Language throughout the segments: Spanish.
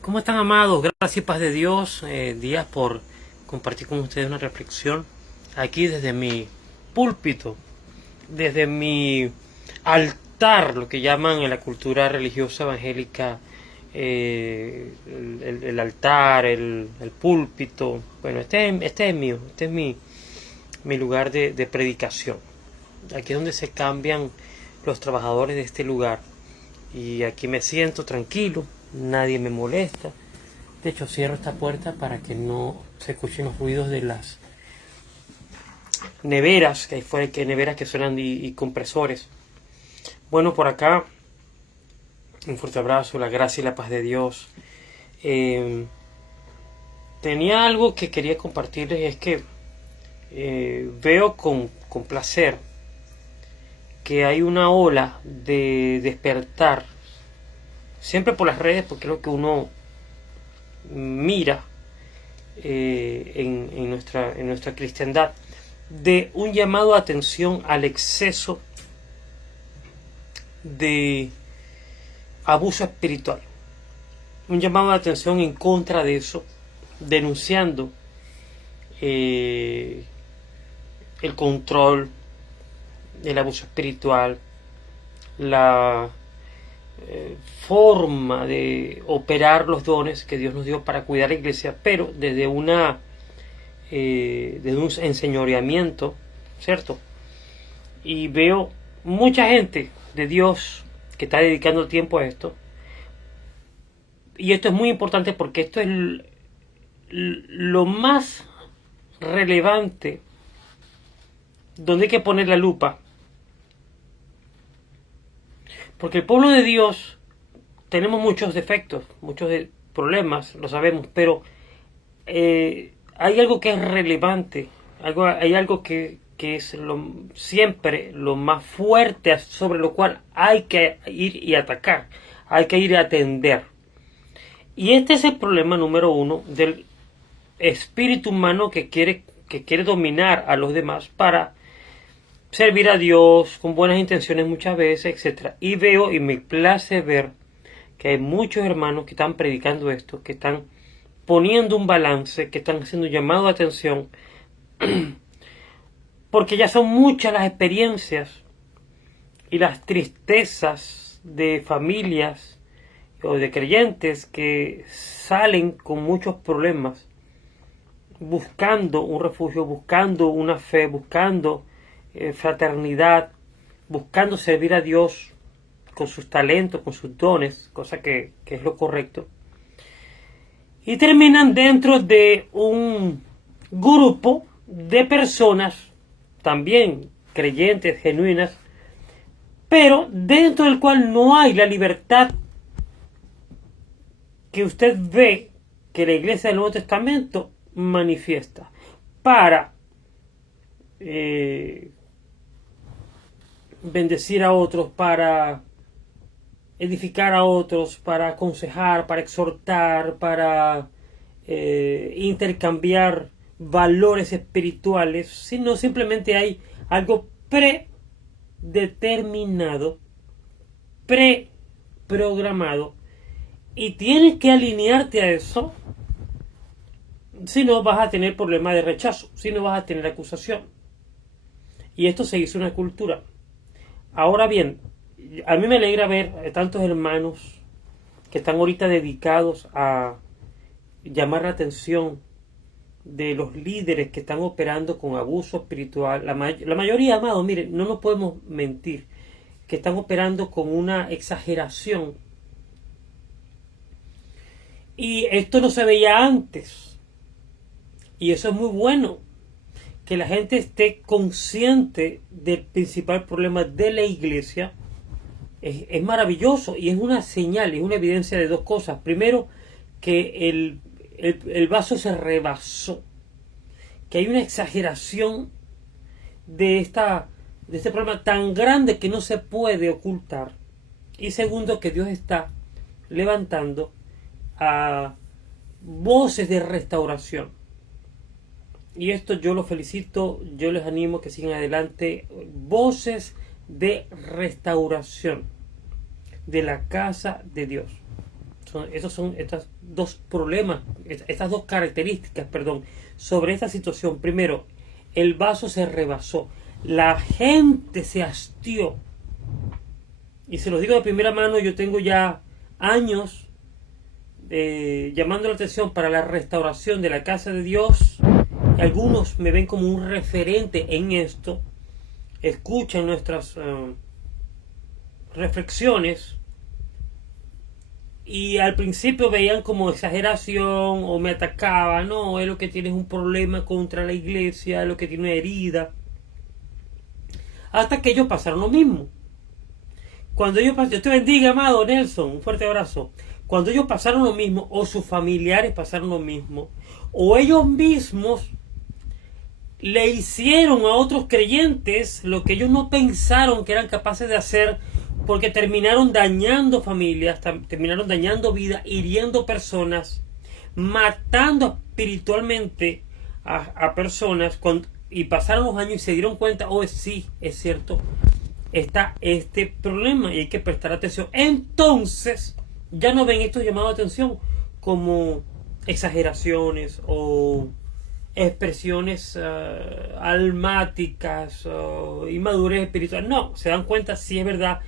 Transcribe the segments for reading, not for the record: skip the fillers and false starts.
¿Cómo están, amados? Gracias y paz de Dios. Días por compartir con ustedes una reflexión aquí desde mi púlpito, desde mi altar, lo que llaman en la cultura religiosa evangélica el altar, el púlpito. Bueno, este es mío, este es mi lugar de predicación. Aquí es donde se cambian los trabajadores de este lugar y aquí me siento tranquilo, nadie me molesta. De hecho, cierro esta puerta para que no se escuchen los ruidos de las neveras, que hay fuera, que hay neveras que suenan y compresores. Bueno, por acá, un fuerte abrazo, la gracia y la paz de Dios. Tenía algo que quería compartirles, es que veo con placer que hay una ola de despertar, siempre por las redes, porque creo que uno mira en nuestra cristiandad, de un llamado a atención al exceso de abuso espiritual, un llamado de atención en contra de eso, denunciando el control, el abuso espiritual, la forma de operar los dones que Dios nos dio para cuidar la iglesia, pero desde un enseñoreamiento, ¿cierto? Y veo mucha gente de Dios que está dedicando tiempo a esto, y esto es muy importante porque esto es lo más relevante, donde hay que poner la lupa, porque el pueblo de Dios tenemos muchos defectos, muchos problemas, lo sabemos, pero hay algo que es relevante, hay algo que es siempre lo más fuerte, sobre lo cual hay que ir y atacar, hay que ir a atender. Y este es el problema número uno del espíritu humano que quiere dominar a los demás para servir a Dios con buenas intenciones muchas veces, etcétera. Y veo y me place ver que hay muchos hermanos que están predicando esto, que están poniendo un balance, que están haciendo un llamado de atención, porque ya son muchas las experiencias y las tristezas de familias o de creyentes que salen con muchos problemas, buscando un refugio, buscando una fe, buscando fraternidad, buscando servir a Dios con sus talentos, con sus dones, cosa que es lo correcto, y terminan dentro de un grupo de personas también creyentes, genuinas, pero dentro del cual no hay la libertad que usted ve que la Iglesia del Nuevo Testamento manifiesta para bendecir a otros, para edificar a otros, para aconsejar, para exhortar, para intercambiar valores espirituales, sino simplemente hay algo predeterminado, preprogramado, y tienes que alinearte a eso, si no vas a tener problemas de rechazo, si no vas a tener acusación. Y esto se hizo una cultura. Ahora bien, a mí me alegra ver tantos hermanos que están ahorita dedicados a llamar la atención de los líderes que están operando con abuso espiritual. La mayoría, amados, miren, no nos podemos mentir, que están operando con una exageración. Y esto no se veía antes. Y eso es muy bueno, que la gente esté consciente del principal problema de la iglesia. Es maravilloso y es una señal, es una evidencia de dos cosas. Primero, que el vaso se rebasó, que hay una exageración de este problema tan grande que no se puede ocultar. Y segundo, que Dios está levantando a voces de restauración. Y esto yo los felicito, yo les animo que sigan adelante. Voces de restauración de la casa de Dios. Esos son estos dos problemas, estas dos características, perdón, sobre esta situación. Primero, el vaso se rebasó. La gente se hastió. Y se los digo de primera mano, yo tengo ya años llamando la atención para la restauración de la casa de Dios. Algunos me ven como un referente en esto. Escuchan nuestras reflexiones. Y al principio veían como exageración o me atacaban. No, es lo que tienes un problema contra la iglesia, es lo que tiene una herida. Hasta que ellos pasaron lo mismo. Cuando ellos pasaron, Dios te bendiga, amado Nelson, un fuerte abrazo. Cuando ellos pasaron lo mismo, o sus familiares pasaron lo mismo, o ellos mismos le hicieron a otros creyentes lo que ellos no pensaron que eran capaces de hacer, porque terminaron dañando familias, terminaron dañando vidas, hiriendo personas, matando espiritualmente a personas, y pasaron los años y se dieron cuenta, oh sí, es cierto, está este problema y hay que prestar atención. Entonces ya no ven estos llamados de atención como exageraciones o expresiones almáticas o inmadurez espiritual. No, se dan cuenta, si es verdad,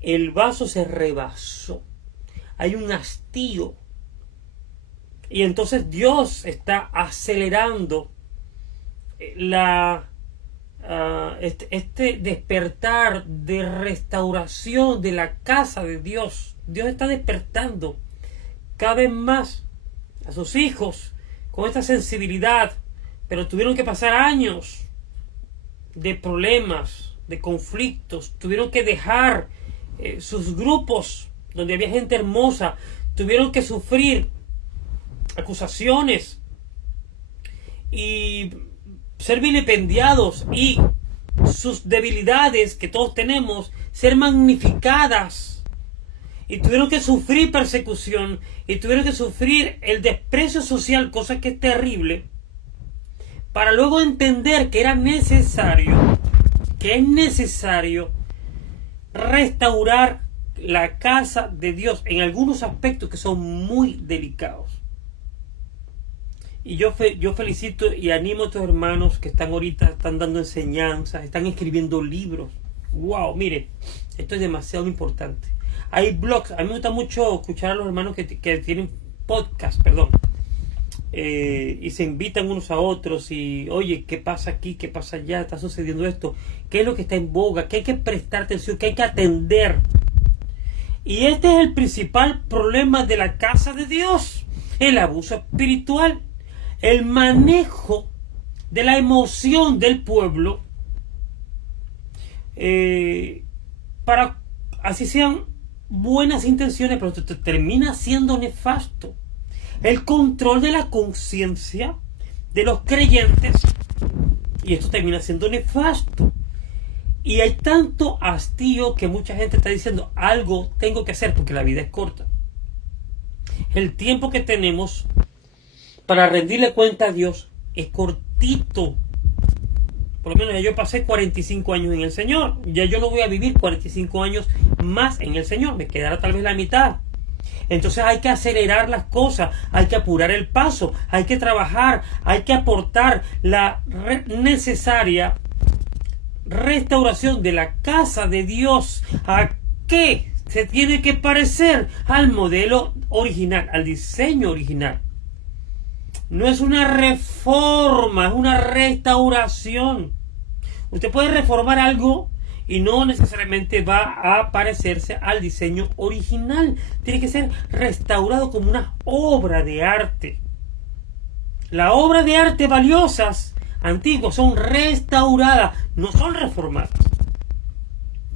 el vaso se rebasó, hay un hastío, y entonces Dios está acelerando este despertar de restauración de la casa de Dios. Dios está despertando cada vez más a sus hijos con esta sensibilidad, pero tuvieron que pasar años de problemas, de conflictos, tuvieron que dejar sus grupos donde había gente hermosa, tuvieron que sufrir acusaciones y ser vilipendiados, y sus debilidades que todos tenemos ser magnificadas, y tuvieron que sufrir persecución y tuvieron que sufrir el desprecio social, cosa que es terrible, para luego entender que era necesario, que es necesario restaurar la casa de Dios en algunos aspectos que son muy delicados. Y yo felicito y animo a estos hermanos que están dando enseñanzas, están escribiendo libros. Wow, mire, esto es demasiado importante. Hay blogs, a mí me gusta mucho escuchar a los hermanos que tienen podcast, y se invitan unos a otros y, oye, ¿qué pasa aquí? ¿Qué pasa allá? ¿Está sucediendo esto? ¿Qué es lo que está en boga? ¿Qué hay que prestar atención? ¿Qué hay que atender? Y este es el principal problema de la casa de Dios: el abuso espiritual, el manejo de la emoción del pueblo, para así sean buenas intenciones, pero termina siendo nefasto. El control de la conciencia de los creyentes, y esto termina siendo nefasto. Y hay tanto hastío que mucha gente está diciendo, algo tengo que hacer, porque la vida es corta. El tiempo que tenemos para rendirle cuenta a Dios es cortito. Por lo menos ya yo pasé 45 años en el Señor. Ya yo no voy a vivir 45 años más en el Señor. Me quedará tal vez la mitad. Entonces hay que acelerar las cosas, hay que apurar el paso, hay que trabajar, hay que aportar la necesaria restauración de la casa de Dios. ¿A qué se tiene que parecer? Al modelo original, al diseño original. No es una reforma, es una restauración. Usted puede reformar algo y no necesariamente va a parecerse al diseño original. Tiene que ser restaurado como una obra de arte. Las obras de arte valiosas, antiguas, son restauradas, no son reformadas.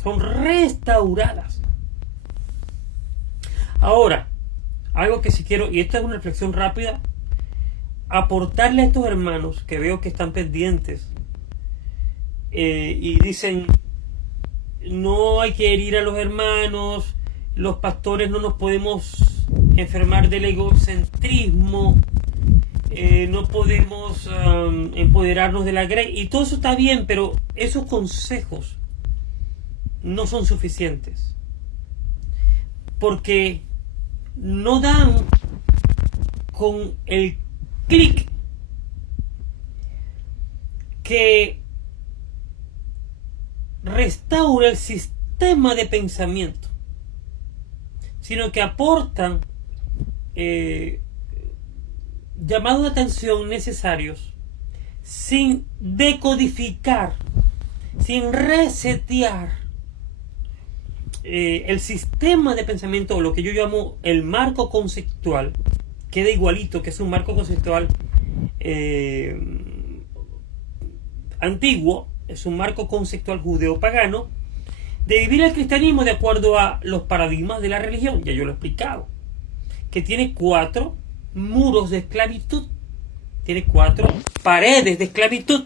Son restauradas. Ahora, algo que sí quiero, y esta es una reflexión rápida, aportarle a estos hermanos que veo que están pendientes y dicen, no hay que herir a los hermanos, los pastores no nos podemos enfermar del egocentrismo, no podemos empoderarnos de la gracia, y todo eso está bien, pero esos consejos no son suficientes, porque no dan con el clic que restaura el sistema de pensamiento, sino que aportan llamados de atención necesarios sin decodificar, sin resetear el sistema de pensamiento, o lo que yo llamo el marco conceptual. Queda igualito, que es un marco conceptual antiguo, es un marco conceptual judeo-pagano, de vivir el cristianismo de acuerdo a los paradigmas de la religión. Ya yo lo he explicado, que tiene 4 muros de esclavitud, tiene 4 paredes de esclavitud,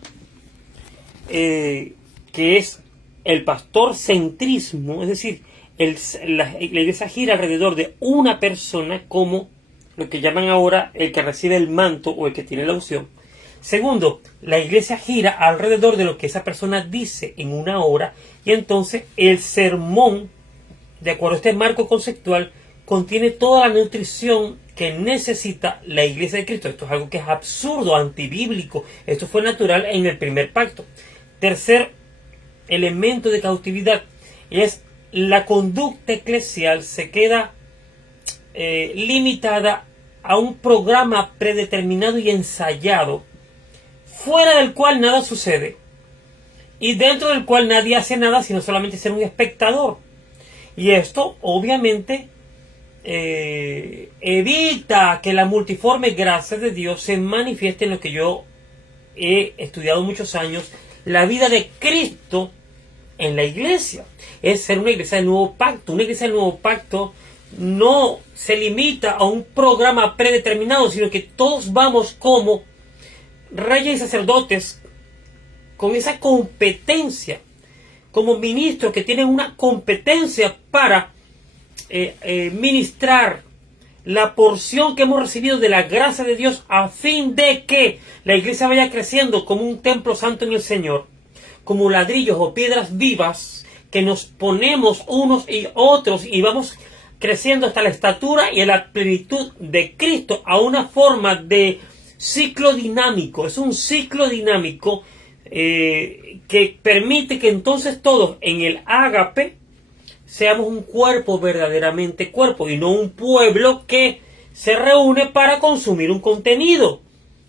que es el pastorcentrismo, es decir, la iglesia gira alrededor de una persona, como lo que llaman ahora el que recibe el manto o el que tiene la unción. Segundo, la iglesia gira alrededor de lo que esa persona dice en una hora, y entonces el sermón, de acuerdo a este marco conceptual, contiene toda la nutrición que necesita la iglesia de Cristo. Esto es algo que es absurdo, antibíblico. Esto fue natural en el primer pacto. Tercer elemento de cautividad es la conducta eclesial se queda limitada a un programa predeterminado y ensayado, fuera del cual nada sucede y dentro del cual nadie hace nada sino solamente ser un espectador. Y esto obviamente evita que la multiforme gracia de Dios se manifieste en lo que yo he estudiado muchos años, la vida de Cristo en la iglesia. Es ser una iglesia del nuevo pacto. Una iglesia del nuevo pacto no se limita a un programa predeterminado, sino que todos vamos como reyes y sacerdotes con esa competencia, como ministros que tienen una competencia para ministrar la porción que hemos recibido de la gracia de Dios, a fin de que la iglesia vaya creciendo como un templo santo en el Señor, como ladrillos o piedras vivas que nos ponemos unos y otros y vamos creciendo hasta la estatura y a la plenitud de Cristo, a una forma de ciclo dinámico. Es un ciclo dinámico que permite que entonces todos en el ágape seamos un cuerpo, verdaderamente cuerpo, y no un pueblo que se reúne para consumir un contenido.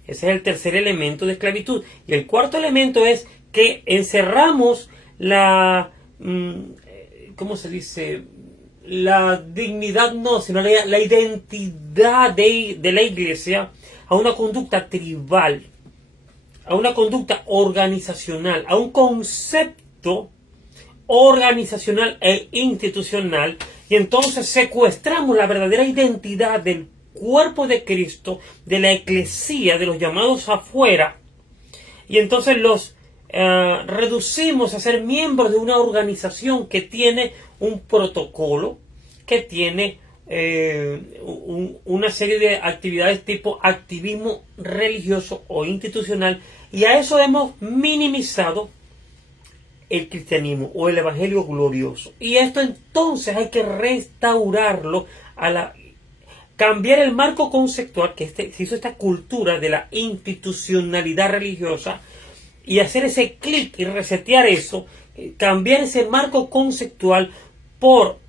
Ese es el tercer elemento de esclavitud. Y el cuarto elemento es que encerramos la, ¿cómo se dice? La dignidad, no, sino la identidad de la iglesia a una conducta tribal, a una conducta organizacional, a un concepto organizacional e institucional, y entonces secuestramos la verdadera identidad del cuerpo de Cristo, de la eclesía, de los llamados afuera, y entonces los reducimos a ser miembros de una organización que tiene un protocolo, que tiene una serie de actividades tipo activismo religioso o institucional, y a eso hemos minimizado el cristianismo o el evangelio glorioso. Y esto entonces hay que restaurarlo, cambiar el marco conceptual, que se hizo esta cultura de la institucionalidad religiosa, y hacer ese clic y resetear eso, cambiar ese marco conceptual por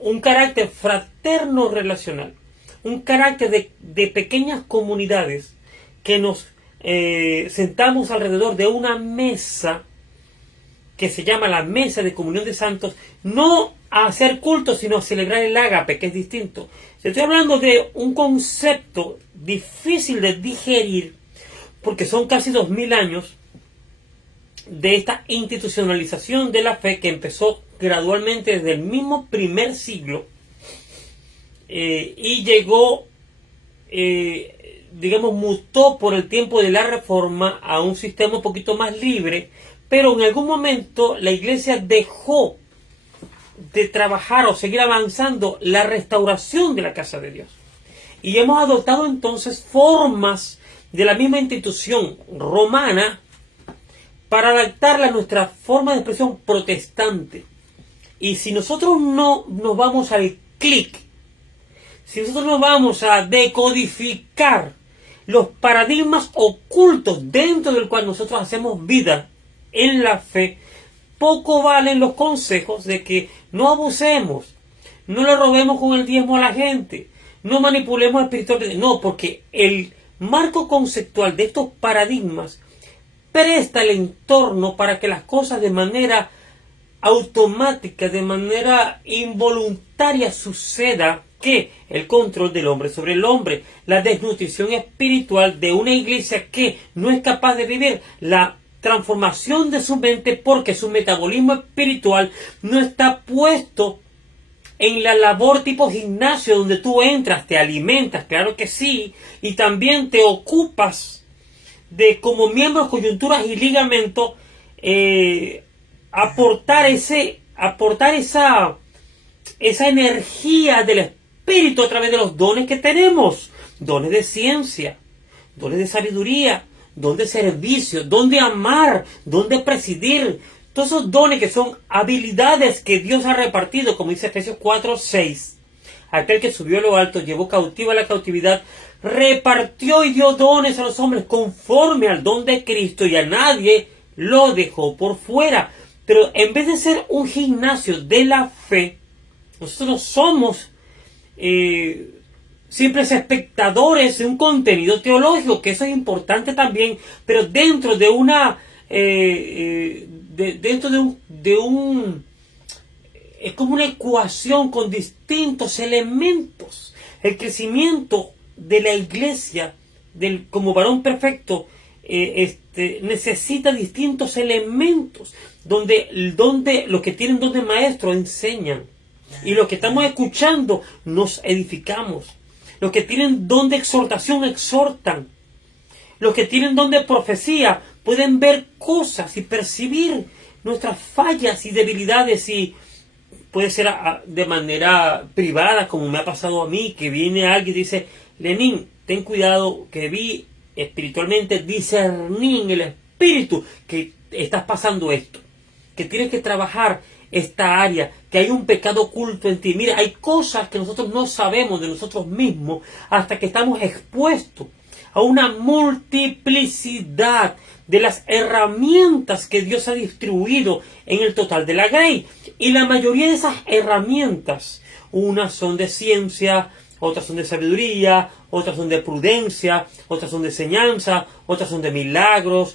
un carácter fraterno relacional, un carácter de pequeñas comunidades que nos sentamos alrededor de una mesa que se llama la mesa de comunión de santos, no a hacer culto, sino a celebrar el ágape, que es distinto. Estoy hablando de un concepto difícil de digerir, porque son casi 2000 años de esta institucionalización de la fe que empezó gradualmente desde el mismo primer siglo y llegó, digamos, mutó por el tiempo de la Reforma a un sistema un poquito más libre, pero en algún momento la iglesia dejó de trabajar o seguir avanzando la restauración de la casa de Dios. Y hemos adoptado entonces formas de la misma institución romana para adaptarla a nuestra forma de expresión protestante. Y si nosotros no nos vamos al clic, si nosotros no vamos a decodificar los paradigmas ocultos dentro del cual nosotros hacemos vida en la fe, poco valen los consejos de que no abusemos, no le robemos con el diezmo a la gente, no manipulemos espiritualmente. No, porque el marco conceptual de estos paradigmas presta el entorno para que las cosas de manera automática, de manera involuntaria suceda, que el control del hombre sobre el hombre, la desnutrición espiritual de una iglesia que no es capaz de vivir la transformación de su mente porque su metabolismo espiritual no está puesto en la labor tipo gimnasio donde tú entras, te alimentas, claro que sí, y también te ocupas de, como miembros, coyunturas y ligamentos, aportar esa energía del espíritu a través de los dones que tenemos, dones de ciencia, dones de sabiduría, don de servicio, don de amar, don de presidir. Todos esos dones que son habilidades que Dios ha repartido, como dice Efesios 4:6. Aquel que subió a lo alto, llevó cautiva la cautividad, repartió y dio dones a los hombres conforme al don de Cristo, y a nadie lo dejó por fuera. Pero en vez de ser un gimnasio de la fe, nosotros no somos simples espectadores de un contenido teológico, que eso es importante también, pero dentro de una es como una ecuación con distintos elementos. El crecimiento de la iglesia como varón perfecto necesita distintos elementos, donde los que tienen don de maestro enseñan, y los que estamos escuchando nos edificamos. Los que tienen don de exhortación exhortan. Los que tienen don de profecía pueden ver cosas y percibir nuestras fallas y debilidades, y puede ser de manera privada, como me ha pasado a mí, que viene alguien y dice: Lenín, ten cuidado, que vi espiritualmente, discerní en el espíritu que estás pasando esto, que tienes que trabajar esta área, que hay un pecado oculto en ti. Mira, hay cosas que nosotros no sabemos de nosotros mismos hasta que estamos expuestos a una multiplicidad de las herramientas que Dios ha distribuido en el total de la grey. Y la mayoría de esas herramientas, unas son de ciencia, otras son de sabiduría, otras son de prudencia, otras son de enseñanza, otras son de milagros.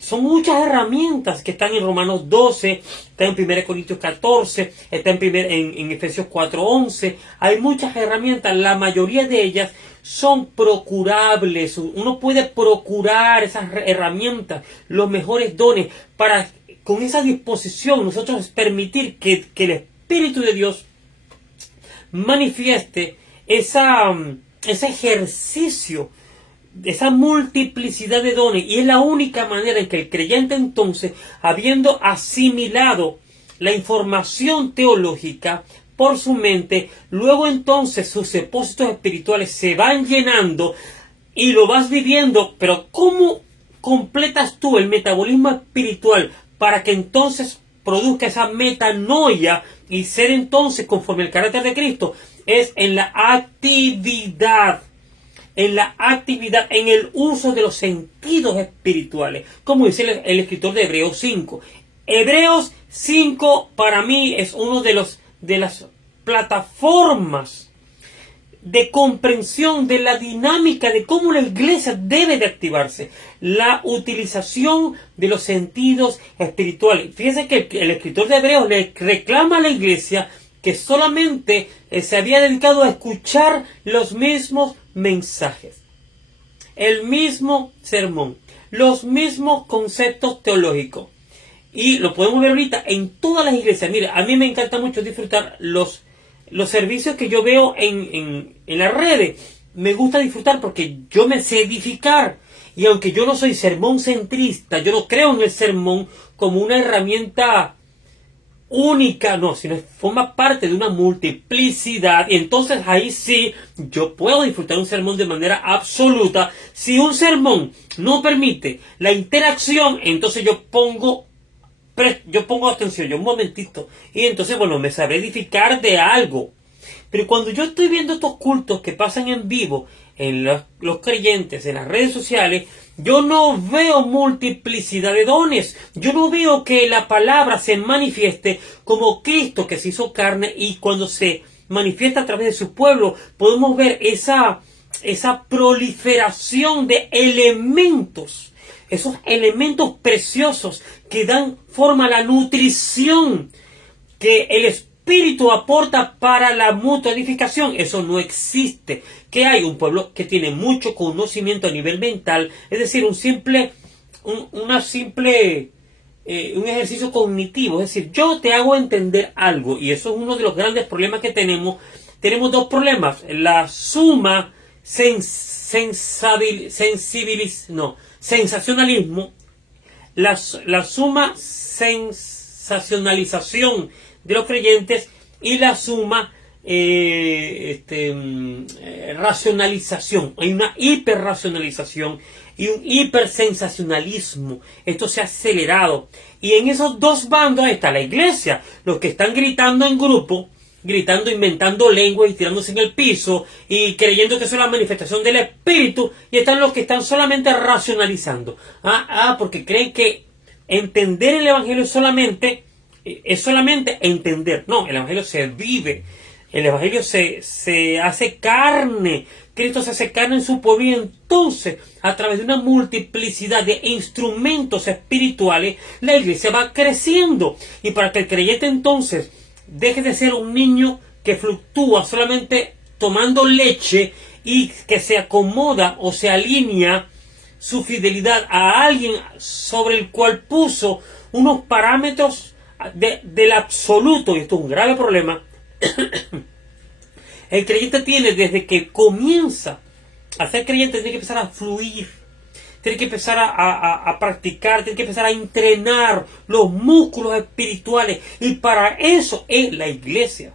Son muchas herramientas que están en Romanos 12, está en 1 Corintios 14, está en Efesios 4:11. Hay muchas herramientas, la mayoría de ellas son procurables. Uno puede procurar esas herramientas, los mejores dones, para con esa disposición nosotros permitir que el Espíritu de Dios manifieste ese ejercicio, esa multiplicidad de dones. Y es la única manera en que el creyente, entonces, habiendo asimilado la información teológica por su mente, luego entonces sus depósitos espirituales se van llenando y lo vas viviendo. Pero ¿cómo completas tú el metabolismo espiritual para que entonces produzca esa metanoia y ser entonces conforme al carácter de Cristo? Es en la actividad, en el uso de los sentidos espirituales, como dice el escritor de Hebreos 5. Hebreos 5 para mí es uno de las plataformas de comprensión de la dinámica de cómo la iglesia debe de activarse, la utilización de los sentidos espirituales. Fíjense que el escritor de Hebreos le reclama a la iglesia que solamente se había dedicado a escuchar los mismos mensajes, el mismo sermón, los mismos conceptos teológicos. Y lo podemos ver ahorita en todas las iglesias. Mira, a mí me encanta mucho disfrutar los servicios que yo veo en las redes. Me gusta disfrutar porque yo me sé edificar. Y aunque yo no soy sermón centrista, yo no creo en el sermón como una herramienta única, no, sino forma parte de una multiplicidad. Y entonces ahí sí yo puedo disfrutar un sermón de manera absoluta. Si un sermón no permite la interacción, entonces yo pongo atención, yo un momentito, y entonces, bueno, me sabré edificar de algo. Pero cuando yo estoy viendo estos cultos que pasan en vivo, en los creyentes, en las redes sociales, yo no veo multiplicidad de dones. Yo no veo que la palabra se manifieste como Cristo que se hizo carne, y cuando se manifiesta a través de su pueblo, podemos ver esa proliferación de elementos, esos elementos preciosos que dan forma a la nutrición que el Espíritu aporta para la mutua edificación. Eso no existe. Que hay un pueblo que tiene mucho conocimiento a nivel mental, es decir, un ejercicio cognitivo, es decir, yo te hago entender algo, y eso es uno de los grandes problemas que tenemos. Tenemos dos problemas: la suma sensacionalismo, la suma sensacionalización de los creyentes, y la suma racionalización. Hay una hiperracionalización y un hipersensacionalismo. Esto se ha acelerado, y en esos dos bandos está la iglesia, los que están gritando en grupo, gritando, inventando lenguas y tirándose en el piso y creyendo que eso es la manifestación del Espíritu, y están los que están solamente racionalizando, porque creen que entender el Evangelio es solamente entender. No, el Evangelio se vive, el Evangelio se hace carne. Cristo se hace carne en su pueblo, y entonces, a través de una multiplicidad de instrumentos espirituales, la iglesia va creciendo. Y para que el creyente entonces deje de ser un niño que fluctúa solamente tomando leche, y que se acomoda o se alinea su fidelidad a alguien sobre el cual puso unos parámetros del absoluto, y esto es un grave problema. El creyente tiene, desde que comienza a ser creyente, tiene que empezar a fluir, tiene que empezar a practicar, tiene que empezar a entrenar los músculos espirituales, y para eso es la iglesia.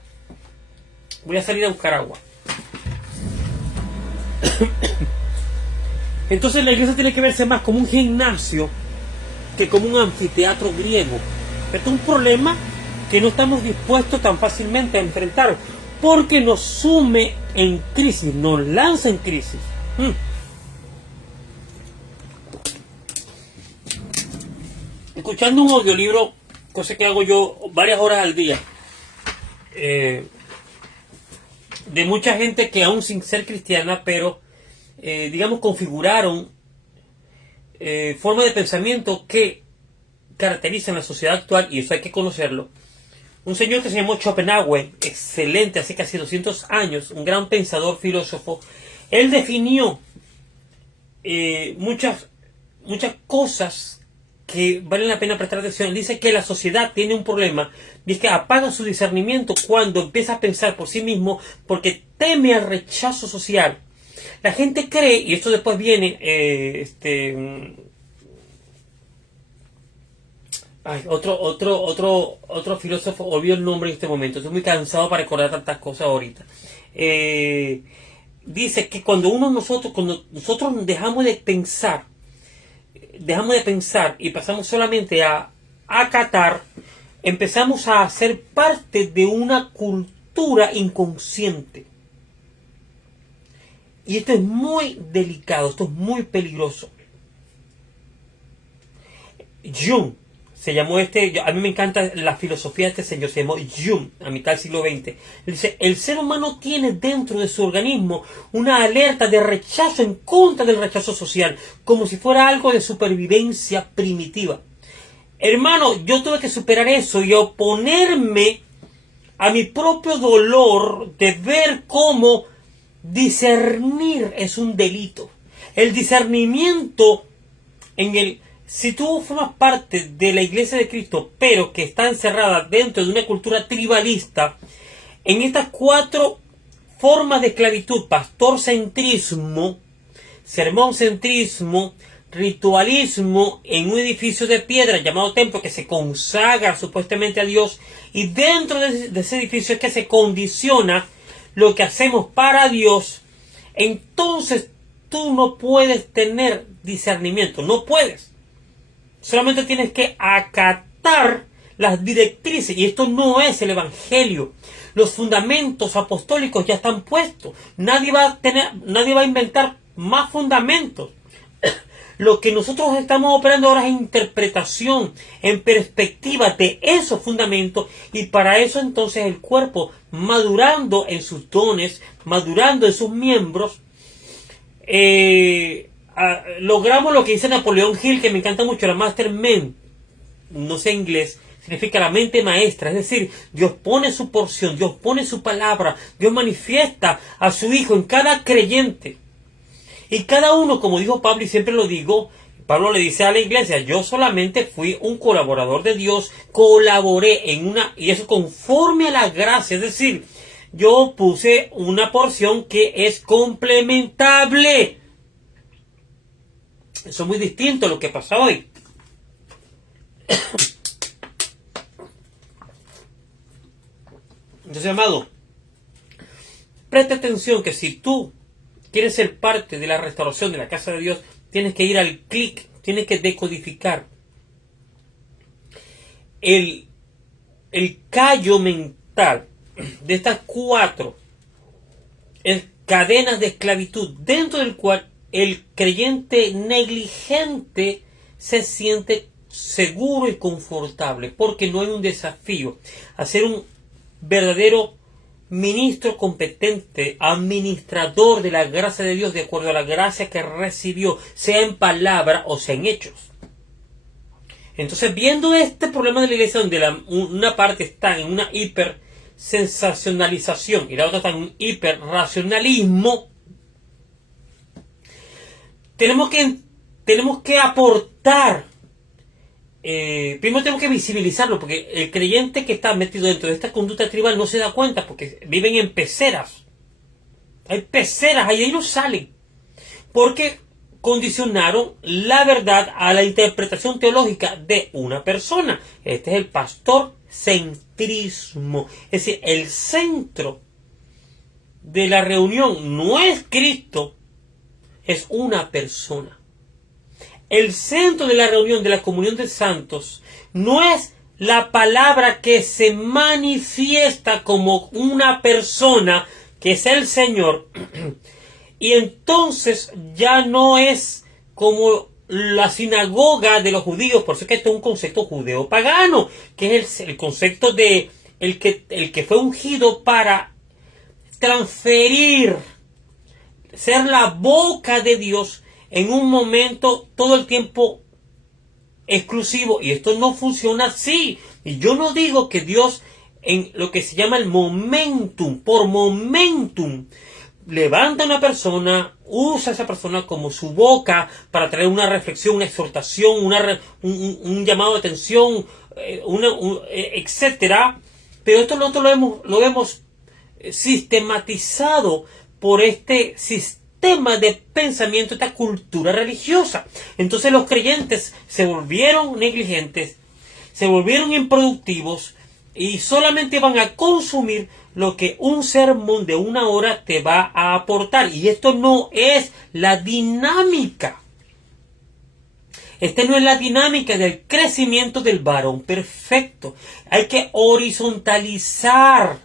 Voy a salir a buscar agua. Entonces la iglesia tiene que verse más como un gimnasio que como un anfiteatro griego. Esto es un problema que no estamos dispuestos tan fácilmente a enfrentar, porque nos sume en crisis, nos lanza en crisis. Escuchando un audiolibro, cosa que hago yo varias horas al día, de mucha gente que aún sin ser cristiana, pero digamos configuraron formas de pensamiento que caracterizan la sociedad actual, y eso hay que conocerlo. Un señor que se llamó Schopenhauer, excelente, hace casi 200 años, un gran pensador, filósofo. Él definió muchas cosas que valen la pena prestar atención. Dice que la sociedad tiene un problema, y es que apaga su discernimiento cuando empieza a pensar por sí mismo, porque teme al rechazo social. La gente cree, y esto después viene, otro filósofo, olvido el nombre en este momento, estoy muy cansado para recordar tantas cosas ahorita. Dice que cuando nosotros dejamos de pensar y pasamos solamente a acatar, empezamos a ser parte de una cultura inconsciente. Y esto es muy delicado, esto es muy peligroso. Jung se llamó a mí me encanta la filosofía de este señor, se llamó Jung, a mitad del siglo XX. Él dice: el ser humano tiene dentro de su organismo una alerta de rechazo en contra del rechazo social, como si fuera algo de supervivencia primitiva. Hermano, yo tuve que superar eso y oponerme a mi propio dolor de ver cómo discernir es un delito. El discernimiento si tú formas parte de la iglesia de Cristo, pero que está encerrada dentro de una cultura tribalista, en estas 4 formas de esclavitud: pastorcentrismo, sermoncentrismo, ritualismo en un edificio de piedra llamado templo que se consagra supuestamente a Dios, y dentro de ese edificio es que se condiciona lo que hacemos para Dios. Entonces tú no puedes tener discernimiento, no puedes. Solamente tienes que acatar las directrices, y esto no es el Evangelio. Los fundamentos apostólicos ya están puestos. Nadie va a inventar más fundamentos. Lo que nosotros estamos operando ahora es interpretación, en perspectiva de esos fundamentos, y para eso entonces el cuerpo, madurando en sus dones, madurando en sus miembros, logramos lo que dice Napoleón Hill, que me encanta mucho, la Mastermind, no sé inglés, significa la mente maestra, es decir, Dios pone su porción, Dios pone su palabra, Dios manifiesta a su Hijo en cada creyente. Y cada uno, como dijo Pablo, y siempre lo digo, Pablo le dice a la iglesia, yo solamente fui un colaborador de Dios, colaboré en y eso conforme a la gracia, es decir, yo puse una porción que es complementable. Eso es muy distinto a lo que pasa hoy. Entonces, amado, presta atención que si tú quieres ser parte de la restauración de la casa de Dios, tienes que ir al clic, tienes que decodificar el callo mental de estas 4 cadenas de esclavitud, dentro del cual el creyente negligente se siente seguro y confortable, porque no hay un desafío a ser un verdadero ministro competente, administrador de la gracia de Dios, de acuerdo a la gracia que recibió, sea en palabra o sea en hechos. Entonces, viendo este problema de la iglesia, donde una parte está en una hipersensacionalización y la otra está en un hiperracionalismo, tenemos que aportar. Primero tenemos que visibilizarlo, porque el creyente que está metido dentro de esta conducta tribal no se da cuenta, porque viven en peceras. Hay peceras, ahí no salen. Porque condicionaron la verdad a la interpretación teológica de una persona. Este es el pastorcentrismo. Es decir, el centro de la reunión no es Cristo, es una persona. El centro de la reunión de la comunión de santos no es la palabra que se manifiesta como una persona, que es el Señor, y entonces ya no es como la sinagoga de los judíos. Por eso es que esto es un concepto judeo-pagano, que es el concepto de el que fue ungido para transferir, ser la boca de Dios en un momento todo el tiempo exclusivo, y esto no funciona así. Y yo no digo que Dios, en lo que se llama el momentum, por momentum, levanta a una persona, usa a esa persona como su boca para traer una reflexión, una exhortación, un llamado de atención, etcétera. Pero esto nosotros lo hemos sistematizado por este sistema de pensamiento, esta cultura religiosa. Entonces los creyentes se volvieron negligentes, se volvieron improductivos y solamente van a consumir lo que un sermón de 1 hora te va a aportar. Y esto no es la dinámica. Esta no es la dinámica del crecimiento del varón perfecto. Hay que horizontalizar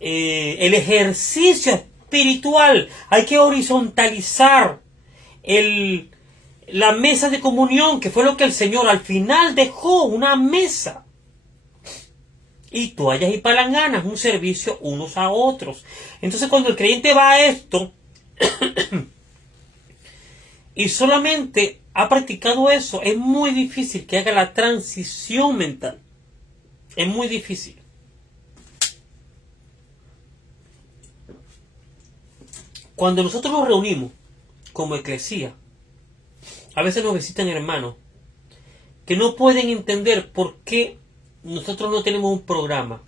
el ejercicio espiritual. Hay que horizontalizar la mesa de comunión, que fue lo que el Señor al final dejó, una mesa. Y toallas y palanganas, un servicio unos a otros. Entonces, cuando el creyente va a esto y solamente ha practicado eso, es muy difícil que haga la transición mental. Es muy difícil. Cuando nosotros nos reunimos como eclesía, a veces nos visitan hermanos que no pueden entender por qué nosotros no tenemos un programa,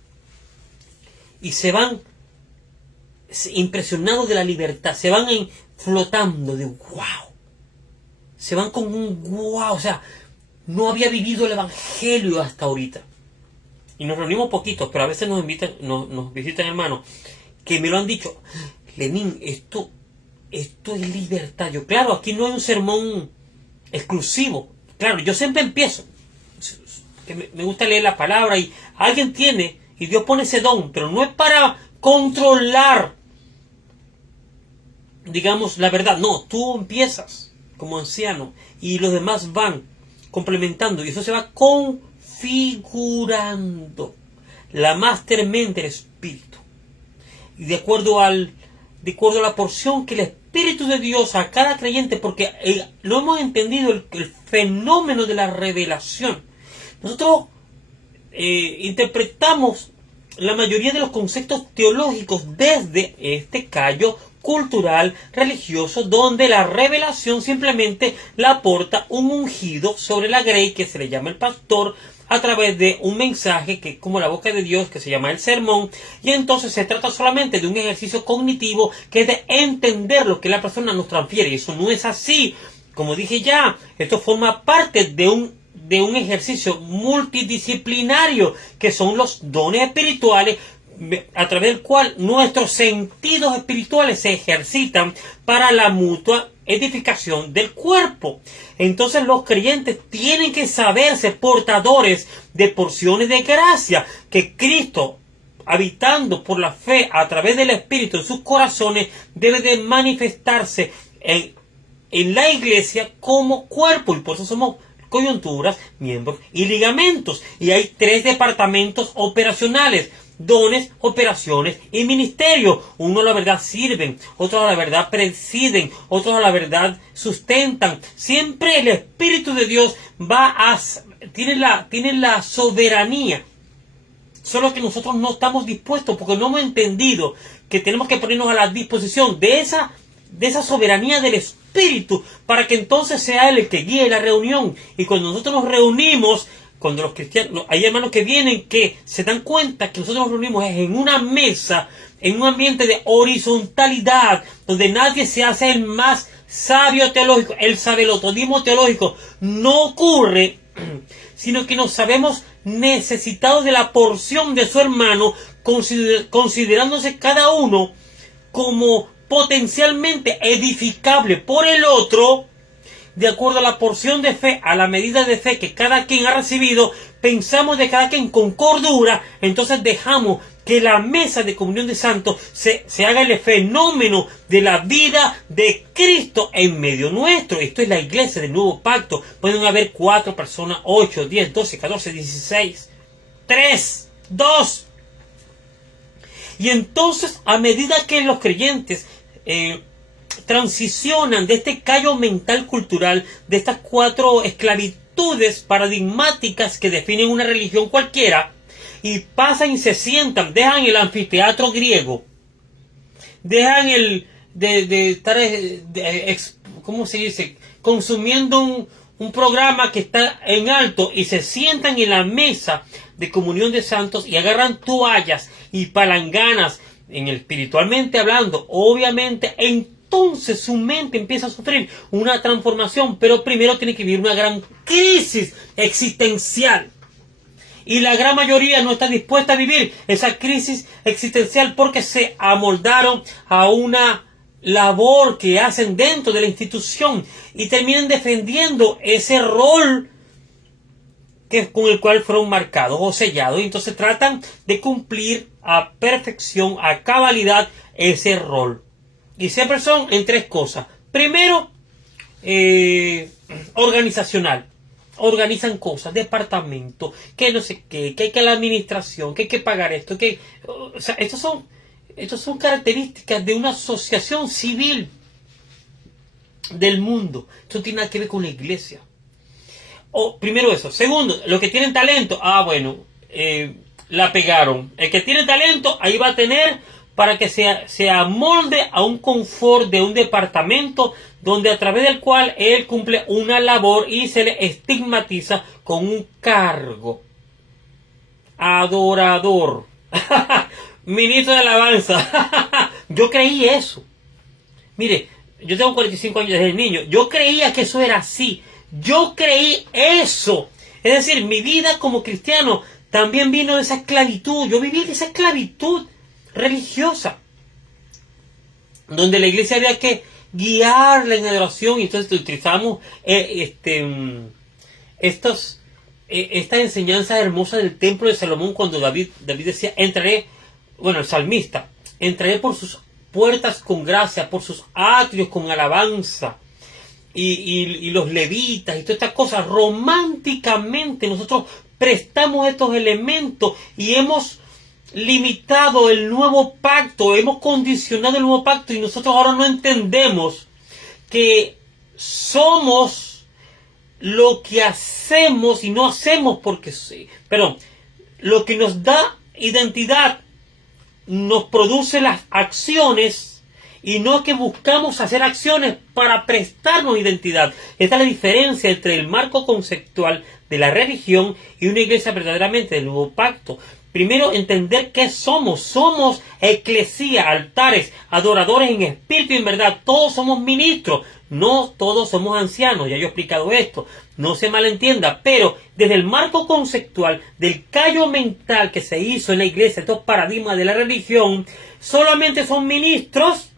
y se van impresionados de la libertad, se van flotando de wow, se van con un wow, o sea, no había vivido el evangelio hasta ahorita. Y nos reunimos poquitos, pero a veces nos visitan hermanos que me lo han dicho: Lenín, esto es libertad. Yo, claro, aquí no hay un sermón exclusivo. Claro, yo siempre empiezo, que me gusta leer la palabra, y alguien tiene Y Dios pone ese don, pero no es para controlar, digamos, la verdad. No, tú empiezas como anciano y los demás van complementando y eso se va configurando la mastermente el espíritu. Y de acuerdo a la porción que el Espíritu de Dios a cada creyente, porque no hemos entendido el fenómeno de la revelación. Nosotros interpretamos la mayoría de los conceptos teológicos desde este callo cultural, religioso, donde la revelación simplemente la aporta un ungido sobre la grey que se le llama el pastor, a través de un mensaje que es como la boca de Dios, que se llama el sermón, y entonces se trata solamente de un ejercicio cognitivo que es de entender lo que la persona nos transfiere. Y eso no es así. Como dije ya, esto forma parte de un ejercicio multidisciplinario, que son los dones espirituales, a través del cual nuestros sentidos espirituales se ejercitan para la mutua edificación del cuerpo. Entonces los creyentes tienen que saberse portadores de porciones de gracia que Cristo, habitando por la fe a través del Espíritu en sus corazones, debe de manifestarse en la iglesia como cuerpo, y por eso somos coyunturas, miembros y ligamentos. Y hay 3 departamentos operacionales: dones, operaciones y ministerio. Uno a la verdad sirven, otros a la verdad presiden, otros a la verdad sustentan. Siempre el Espíritu de Dios tiene la soberanía. Solo que nosotros no estamos dispuestos, porque no hemos entendido que tenemos que ponernos a la disposición de esa soberanía del Espíritu, para que entonces sea Él el que guíe la reunión. Y cuando nosotros nos reunimos, cuando los cristianos, hay hermanos que vienen que se dan cuenta que nosotros nos reunimos en una mesa, en un ambiente de horizontalidad, donde nadie se hace el más sabio teológico, el sabelotodismo teológico no ocurre, sino que nos sabemos necesitados de la porción de su hermano, considerándose cada uno como potencialmente edificable por el otro, de acuerdo a la porción de fe, a la medida de fe que cada quien ha recibido. Pensamos de cada quien con cordura, entonces dejamos que la mesa de comunión de santos se haga el fenómeno de la vida de Cristo en medio nuestro. Esto es la iglesia del nuevo pacto. Pueden haber 4 personas, 8, 10, 12, 14, 16, 3, 2. Y entonces, a medida que los creyentes transicionan de este callo mental cultural, de estas 4 esclavitudes paradigmáticas que definen una religión cualquiera, y pasan y se sientan, dejan el anfiteatro griego, dejan de estar, ¿cómo se dice?, consumiendo un programa que está en alto, y se sientan en la mesa de comunión de santos y agarran toallas y palanganas, espiritualmente hablando, obviamente, entonces su mente empieza a sufrir una transformación, pero primero tiene que vivir una gran crisis existencial. Y la gran mayoría no está dispuesta a vivir esa crisis existencial porque se amoldaron a una labor que hacen dentro de la institución y terminan defendiendo ese rol con el cual fueron marcados o sellados. Y entonces tratan de cumplir a perfección, a cabalidad, ese rol. Y siempre son en 3 cosas. Primero, organizacional. Organizan cosas, departamento, que no sé qué, que hay que la administración, que hay que pagar esto, o sea, estos son características de una asociación civil del mundo. Esto no tiene nada que ver con la iglesia. Primero eso. Segundo, los que tienen talento, bueno, la pegaron. El que tiene talento, ahí va a tener para que se amolde a un confort de un departamento donde a través del cual él cumple una labor y se le estigmatiza con un cargo. Adorador. Ministro de alabanza. Yo creí eso. Mire, yo tengo 45 años desde niño. Yo creía que eso era así. Yo creí eso. Es decir, mi vida como cristiano también vino de esa esclavitud. Yo viví de esa esclavitud religiosa, donde la iglesia había que guiarla en adoración, y entonces utilizamos estos esta enseñanza hermosa del templo de Salomón cuando David decía, el salmista, entraré por sus puertas con gracia, por sus atrios con alabanza, y los levitas y todas estas cosas. Románticamente nosotros prestamos estos elementos y hemos limitado el nuevo pacto, hemos condicionado el nuevo pacto, y nosotros ahora no entendemos que somos lo que hacemos y no hacemos porque sí. Perdón, lo que nos da identidad nos produce las acciones, y no que buscamos hacer acciones para prestarnos identidad. Esta es la diferencia entre el marco conceptual de la religión y una iglesia verdaderamente del nuevo pacto. Primero, entender qué somos. Somos eclesía, altares, adoradores en espíritu y en verdad. Todos somos ministros. No todos somos ancianos. Ya yo he explicado esto. No se malentienda. Pero desde el marco conceptual del callo mental que se hizo en la iglesia, estos paradigmas de la religión, solamente son ministros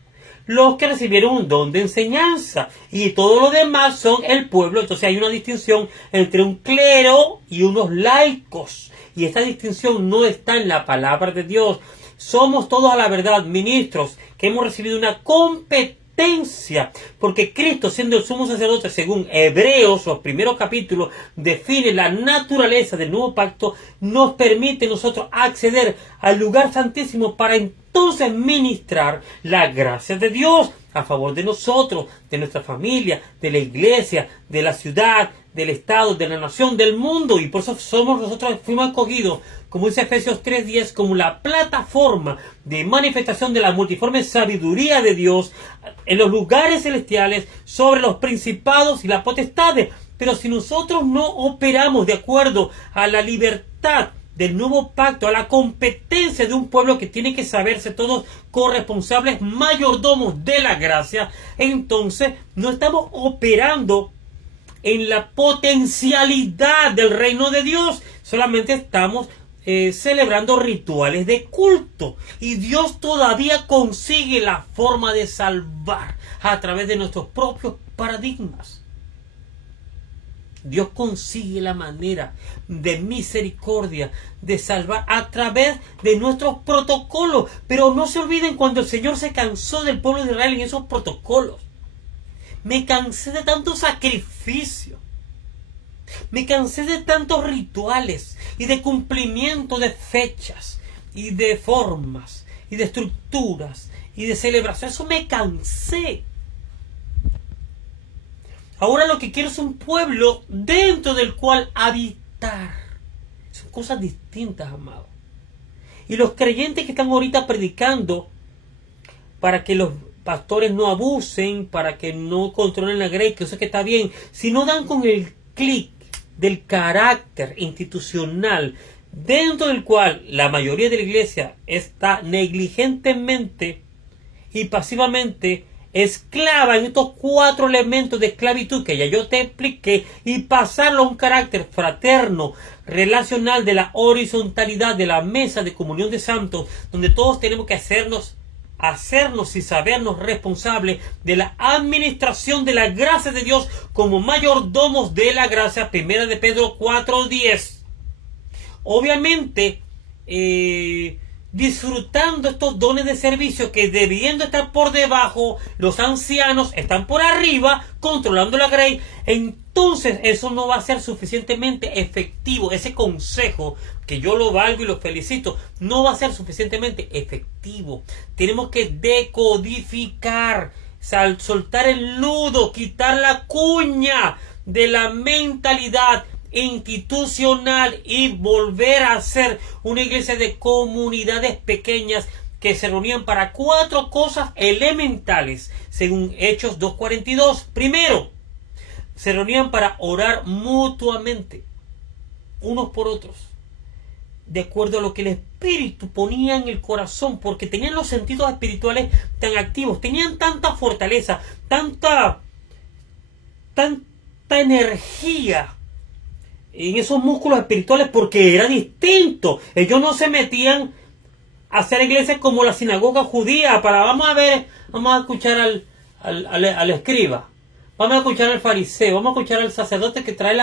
los que recibieron un don de enseñanza, y todo lo demás son el pueblo. Entonces hay una distinción entre un clero y unos laicos, y esta distinción no está en la palabra de Dios. Somos todos a la verdad ministros que hemos recibido una competencia, porque Cristo, siendo el sumo sacerdote, según Hebreos, los primeros capítulos, define la naturaleza del nuevo pacto, nos permite nosotros acceder al lugar santísimo para entonces ministrar la gracia de Dios a favor de nosotros, de nuestra familia, de la iglesia, de la ciudad, del estado, de la nación, del mundo. Y por eso fuimos escogidos, como dice Efesios 3:10, como la plataforma de manifestación de la multiforme sabiduría de Dios en los lugares celestiales, sobre los principados y las potestades. Pero si nosotros no operamos de acuerdo a la libertad del nuevo pacto, a la competencia de un pueblo que tiene que saberse todos corresponsables mayordomos de la gracia, entonces no estamos operando en la potencialidad del reino de Dios. Solamente estamos celebrando rituales de culto, y Dios todavía consigue la forma de salvar a través de nuestros propios paradigmas. Dios consigue la manera de misericordia de salvar a través de nuestros protocolos. Pero no se olviden, cuando el Señor se cansó del pueblo de Israel en esos protocolos, me cansé de tanto sacrificio, me cansé de tantos rituales y de cumplimiento de fechas y de formas y de estructuras y de celebración. Eso me cansé. Ahora lo que quiero es un pueblo dentro del cual habitar. Son cosas distintas, amados. Y los creyentes que están ahorita predicando para que los pastores no abusen, para que no controlen la grey, que eso que está bien, si no dan con el clic del carácter institucional dentro del cual la mayoría de la iglesia está negligentemente y pasivamente esclava en estos 4 elementos de esclavitud que ya yo te expliqué, y pasarlo a un carácter fraterno, relacional, de la horizontalidad de la mesa de comunión de santos, donde todos tenemos que hacernos y sabernos responsables de la administración de la gracia de Dios como mayordomos de la gracia. Primera de Pedro 4:10. Obviamente, disfrutando estos dones de servicio que, debiendo estar por debajo, los ancianos están por arriba controlando la grey. Entonces eso no va a ser suficientemente efectivo. Ese consejo, que yo lo valgo y lo felicito, no va a ser suficientemente efectivo. Tenemos que decodificar, soltar el nudo, quitar la cuña de la mentalidad institucional y volver a ser una iglesia de comunidades pequeñas que se reunían para 4 cosas elementales, según Hechos 2:42. Primero, se reunían para orar mutuamente, unos por otros, de acuerdo a lo que el Espíritu ponía en el corazón, porque tenían los sentidos espirituales tan activos, tenían tanta fortaleza, tanta energía en esos músculos espirituales, porque era distinto. Ellos no se metían a hacer iglesias como la sinagoga judía para vamos a escuchar al escriba, vamos a escuchar al fariseo, vamos a escuchar al sacerdote que trae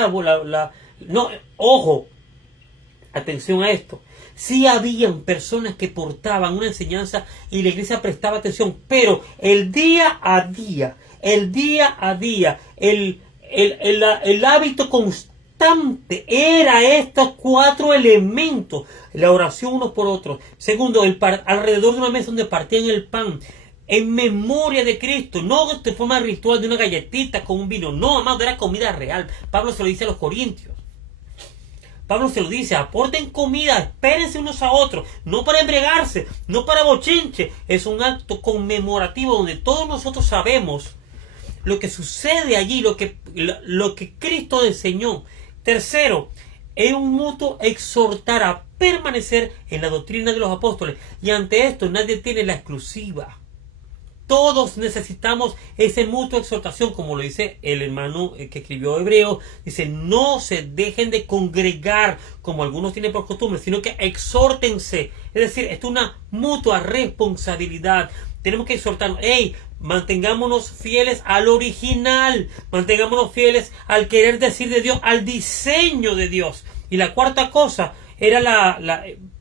No, ojo, atención a esto. Sí habían personas que portaban una enseñanza y la iglesia prestaba atención, pero el día a día, el hábito constante era estos 4 elementos: la oración unos por otros. Segundo, alrededor de una mesa donde partían el pan, en memoria de Cristo, no de forma ritual de una galletita con un vino. No, amado, era comida real. Pablo se lo dice a los corintios. Pablo se lo dice: aporten comida, espérense unos a otros, no para embriagarse, no para bochinche. Es un acto conmemorativo donde todos nosotros sabemos lo que sucede allí, lo que Cristo enseñó. Tercero, es un mutuo exhortar a permanecer en la doctrina de los apóstoles. Y ante esto nadie tiene la exclusiva. Todos necesitamos esa mutua exhortación, como lo dice el hermano que escribió Hebreo. Dice: no se dejen de congregar como algunos tienen por costumbre, sino que exhórtense. Es decir, esto es una mutua responsabilidad. Tenemos que exhortarnos. Mantengámonos fieles al original. Mantengámonos fieles al querer decir de Dios, al diseño de Dios. Y la cuarta cosa era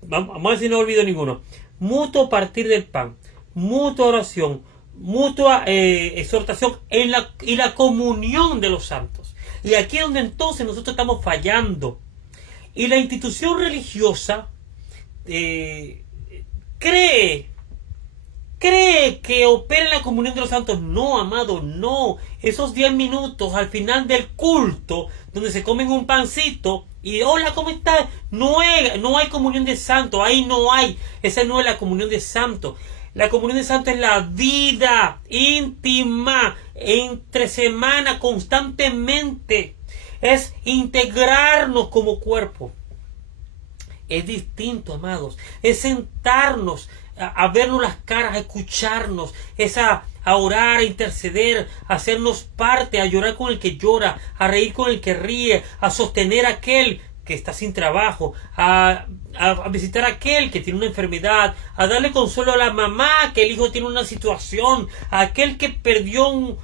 vamos a ver si no olvido ninguno: mutuo partir del pan, mutua oración, mutua exhortación y la comunión de los santos. Y aquí es donde entonces nosotros estamos fallando. Y la institución religiosa cree que opera en la comunión de los santos. No, amado, no. Esos 10 minutos al final del culto, donde se comen un pancito y hola, ¿cómo estás? No hay comunión de santos. Ahí no hay. Esa no es la comunión de santos. La comunión de santos es la vida íntima, entre semana, constantemente. Es integrarnos como cuerpo. Es distinto, amados. Es sentarnos a vernos las caras, a escucharnos, es a orar, a interceder, a hacernos parte, a llorar con el que llora, a reír con el que ríe, a sostener a aquel que está sin trabajo, a visitar a aquel que tiene una enfermedad, a darle consuelo a la mamá que el hijo tiene una situación, a aquel que perdió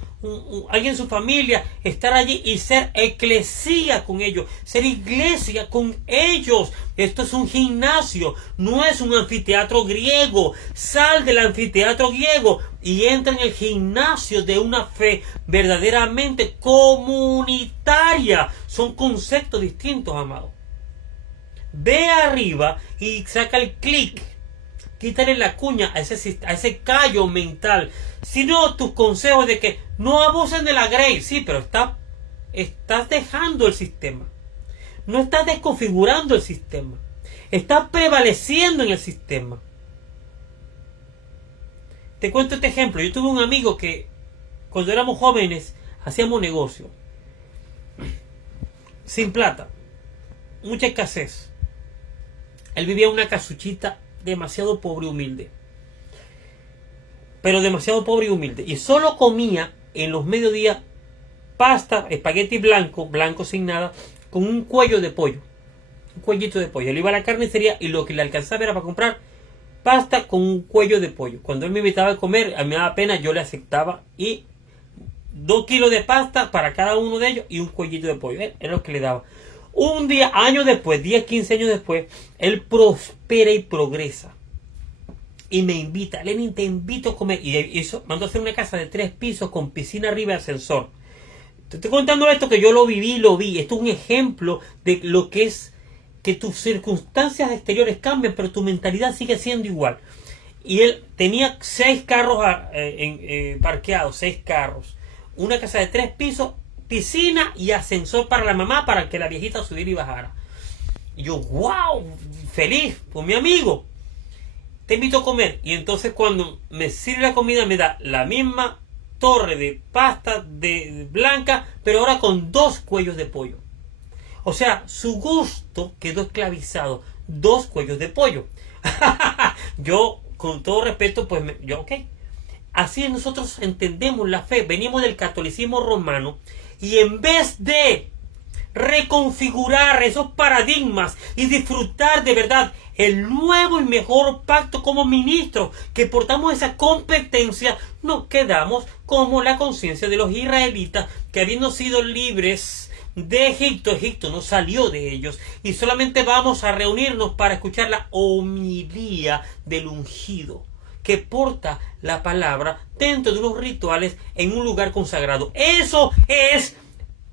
alguien en su familia, estar allí y ser eclesía con ellos, ser iglesia con ellos. Esto es un gimnasio, no es un anfiteatro griego. Sal del anfiteatro griego y entra en el gimnasio de una fe verdaderamente comunitaria. Son conceptos distintos, amado. Ve arriba y saca el clic. Quítale la cuña a ese callo mental. Si no, tus consejos de que no abusen de la grace. Sí, pero estás dejando el sistema. No estás desconfigurando el sistema. Estás prevaleciendo en el sistema. Te cuento este ejemplo. Yo tuve un amigo que cuando éramos jóvenes hacíamos negocio. Sin plata. Mucha escasez. Él vivía en una casuchita demasiado pobre y humilde. Pero demasiado pobre y humilde. Y solo comía en los mediodías pasta, espagueti blanco sin nada, con un cuello de pollo. Un cuellito de pollo. Él iba a la carnicería y lo que le alcanzaba era para comprar pasta con un cuello de pollo. Cuando él me invitaba a comer, a mí me daba pena, yo le aceptaba. Y 2 kilos de pasta para cada uno de ellos y un cuellito de pollo. Era lo que le daba. Un día, años después, 10, 15 años después, él prospera y progresa. Y me invita: Lenin, te invito a comer. Y eso, mandó a hacer una casa de 3 pisos con piscina arriba y ascensor. Te estoy contando esto que yo lo vi. Esto es un ejemplo de lo que es que tus circunstancias exteriores cambian, pero tu mentalidad sigue siendo igual. Y él tenía 6 carros parqueados, 6 carros. Una casa de 3 pisos, piscina y ascensor para la mamá, para que la viejita subiera y bajara. Y yo, wow, feliz con mi amigo. Te invito a comer. Y entonces cuando me sirve la comida me da la misma torre de pasta de blanca, pero ahora con 2 cuellos de pollo. O sea, su gusto quedó esclavizado. 2 cuellos de pollo. Yo, con todo respeto, pues ok. Así nosotros entendemos la fe. Venimos del catolicismo romano y en vez de reconfigurar esos paradigmas y disfrutar de verdad el nuevo y mejor pacto como ministros que portamos esa competencia, nos quedamos como la conciencia de los israelitas que, habiendo sido libres de Egipto. Egipto no salió de ellos. Y solamente vamos a reunirnos para escuchar la homilía del ungido, que porta la palabra dentro de unos rituales en un lugar consagrado. Eso es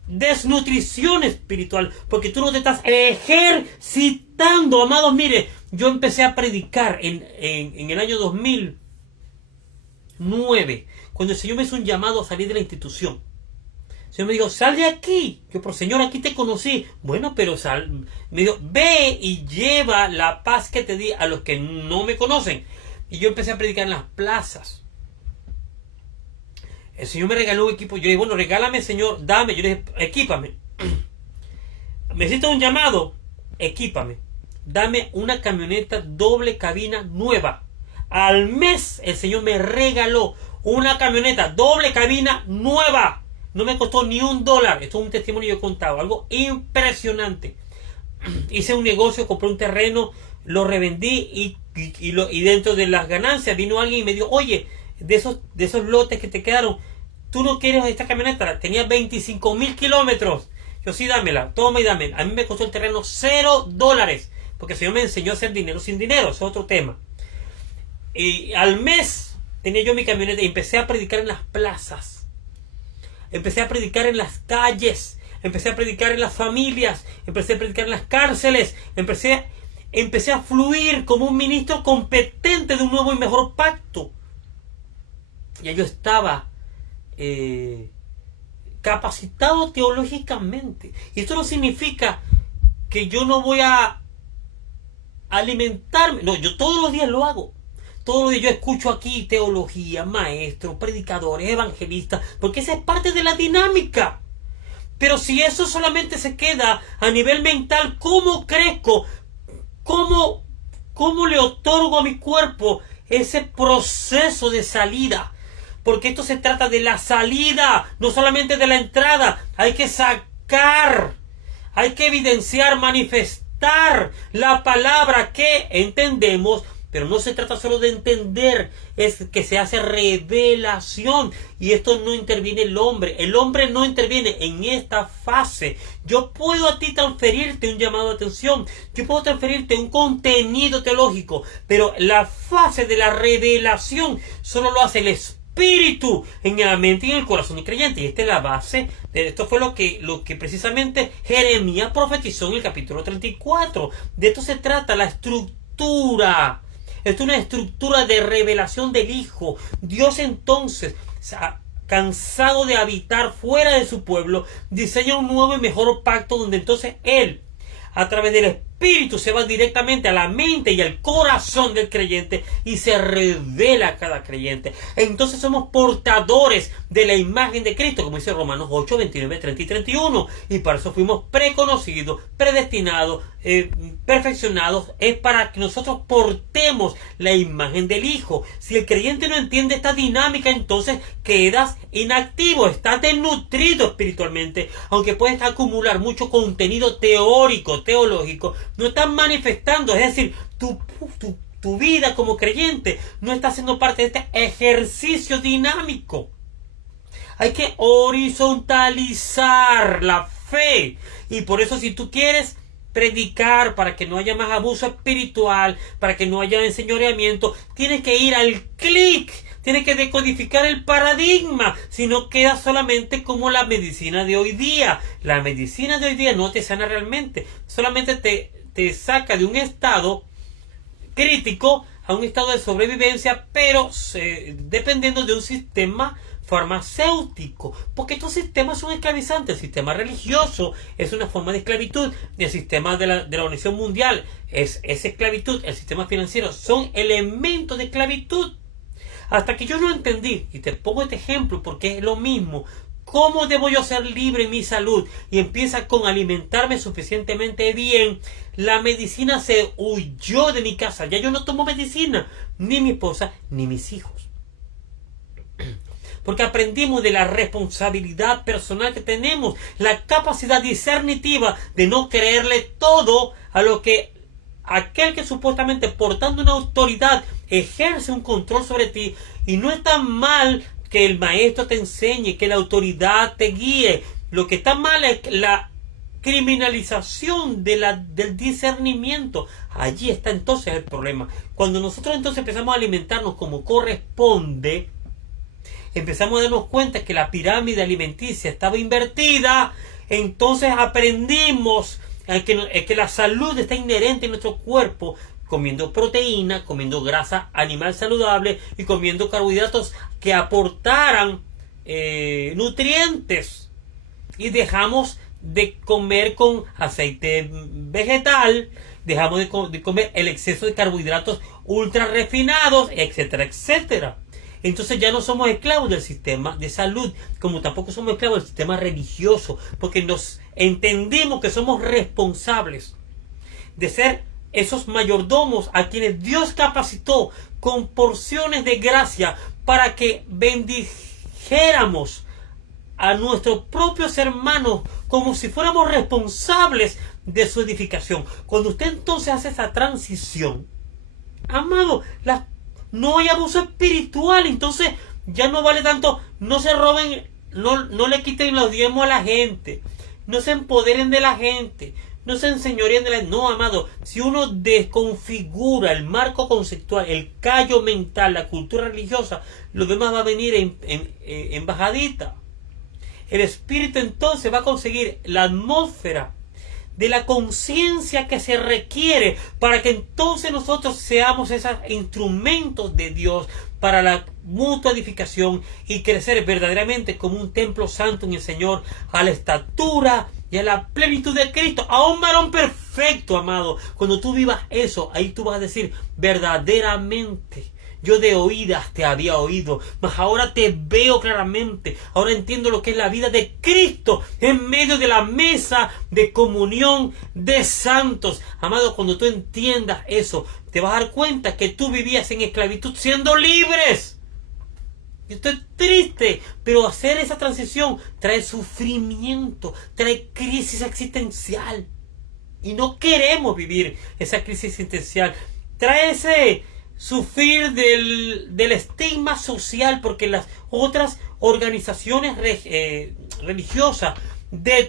desnutrición espiritual, porque tú no te estás ejercitando, amados. Mire, yo empecé a predicar en el año 2009, cuando el Señor me hizo un llamado a salir de la institución. El Señor me dijo, sal de aquí. Yo, pero Señor, aquí te conocí. Bueno, pero sal. Me dijo, ve y lleva la paz que te di a los que no me conocen. Y yo empecé a predicar en las plazas. El Señor me regaló un equipo. Yo le dije, bueno, regálame, Señor, dame. Yo le dije, equípame. ¿Me hiciste un llamado? Equípame. Dame una camioneta doble cabina nueva. Al mes el Señor me regaló una camioneta doble cabina nueva. No me costó ni $1. Esto es un testimonio yo contado. Algo impresionante. Hice un negocio, compré un terreno, lo revendí y dentro de las ganancias vino alguien y me dijo, oye, de esos lotes que te quedaron, ¿tú no quieres esta camioneta? Tenía 25,000 kilómetros. Yo, sí, dámela, toma y dame. A mí me costó el terreno $0, porque el Señor me enseñó a hacer dinero sin dinero. Eso es otro tema. Y al mes tenía yo mi camioneta y empecé a predicar en las plazas. Empecé a predicar en las calles. Empecé a predicar en las familias. Empecé a predicar en las cárceles. Empecé a fluir como un ministro competente de un nuevo y mejor pacto. Ya yo estaba capacitado teológicamente. Y esto no significa que yo no voy a alimentarme. No, yo todos los días lo hago. Todos los días yo escucho aquí teología, maestros, predicadores, evangelistas, porque esa es parte de la dinámica. Pero si eso solamente se queda a nivel mental, ¿cómo crezco? ¿Cómo le otorgo a mi cuerpo ese proceso de salida? Porque esto se trata de la salida, no solamente de la entrada. Hay que sacar, hay que evidenciar, manifestar la palabra que entendemos. Pero no se trata solo de entender, es que se hace revelación. Y esto no interviene el hombre. El hombre no interviene en esta fase. Yo puedo a ti transferirte un llamado de atención. Yo puedo transferirte un contenido teológico. Pero la fase de la revelación solo lo hace el Espíritu en la mente y en el corazón del creyente. Y esta es la base. Esto fue lo que precisamente Jeremías profetizó en el capítulo 34. De esto se trata, la estructura. Esto es una estructura de revelación del Hijo. Dios entonces, cansado de habitar fuera de su pueblo, diseña un nuevo y mejor pacto donde entonces Él, a través del Espíritu, se va directamente a la mente y al corazón del creyente y se revela a cada creyente. Entonces somos portadores de la imagen de Cristo, como dice Romanos 8, 29, 30 y 31. Y para eso fuimos preconocidos, predestinados, perfeccionados. Es para que nosotros portemos la imagen del Hijo. Si el creyente no entiende esta dinámica, entonces quedas inactivo, estás desnutrido espiritualmente. Aunque puedes acumular mucho contenido teórico, teológico, no estás manifestando, es decir, tu vida como creyente no está siendo parte de este ejercicio dinámico. Hay que horizontalizar la fe. Y por eso, si tú quieres predicar para que no haya más abuso espiritual, para que no haya enseñoreamiento, tienes que ir al clic. Tienes que decodificar el paradigma, si no queda solamente como la medicina de hoy día. La medicina de hoy día no te sana realmente, solamente te saca de un estado crítico a un estado de sobrevivencia, pero dependiendo de un sistema farmacéutico, porque estos sistemas son esclavizantes. El sistema religioso es una forma de esclavitud, el sistema de la Organización Mundial es esclavitud, el sistema financiero son elementos de esclavitud. Hasta que yo no entendí, y te pongo este ejemplo porque es lo mismo, ¿cómo debo yo ser libre en mi salud? Y empieza con alimentarme suficientemente bien. La medicina se huyó de mi casa. Ya yo no tomo medicina, ni mi esposa, ni mis hijos. Porque aprendimos de la responsabilidad personal que tenemos, la capacidad discernitiva de no creerle todo a lo que aquel que supuestamente portando una autoridad ejerce un control sobre ti. Y no es tan mal que el maestro te enseñe, que la autoridad te guíe. Lo que está mal es criminalización del discernimiento. Allí está entonces el problema. Cuando nosotros entonces empezamos a alimentarnos como corresponde, empezamos a darnos cuenta que la pirámide alimenticia estaba invertida. Entonces aprendimos que la salud está inherente en nuestro cuerpo, comiendo proteína, comiendo grasa animal saludable y comiendo carbohidratos que aportaran nutrientes. Y dejamos de comer con aceite vegetal, dejamos de comer el exceso de carbohidratos ultra refinados, etcétera, etcétera. Entonces ya no somos esclavos del sistema de salud, como tampoco somos esclavos del sistema religioso, porque nos entendimos que somos responsables de ser esos mayordomos a quienes Dios capacitó con porciones de gracia para que bendijéramos a nuestros propios hermanos como si fuéramos responsables de su edificación. Cuando usted entonces hace esa transición, amado, no hay abuso espiritual. Entonces ya no vale tanto, no se roben, no le quiten los diezmos a la gente, no se empoderen de la gente, no se enseñoríen de la gente. No, amado, si uno desconfigura el marco conceptual, el callo mental, la cultura religiosa, lo demás va a venir en bajadita. El espíritu entonces va a conseguir la atmósfera de la conciencia que se requiere para que entonces nosotros seamos esos instrumentos de Dios para la mutua edificación y crecer verdaderamente como un templo santo en el Señor, a la estatura y a la plenitud de Cristo, a un varón perfecto, amado. Cuando tú vivas eso, ahí tú vas a decir verdaderamente: yo de oídas te había oído, mas ahora te veo claramente. Ahora entiendo lo que es la vida de Cristo en medio de la mesa de comunión de santos. Amado, cuando tú entiendas eso, te vas a dar cuenta que tú vivías en esclavitud siendo libres. Yo estoy triste, pero hacer esa transición trae sufrimiento, trae crisis existencial. Y no queremos vivir esa crisis existencial. Trae ese sufrir del estigma social, porque las otras organizaciones religiosas de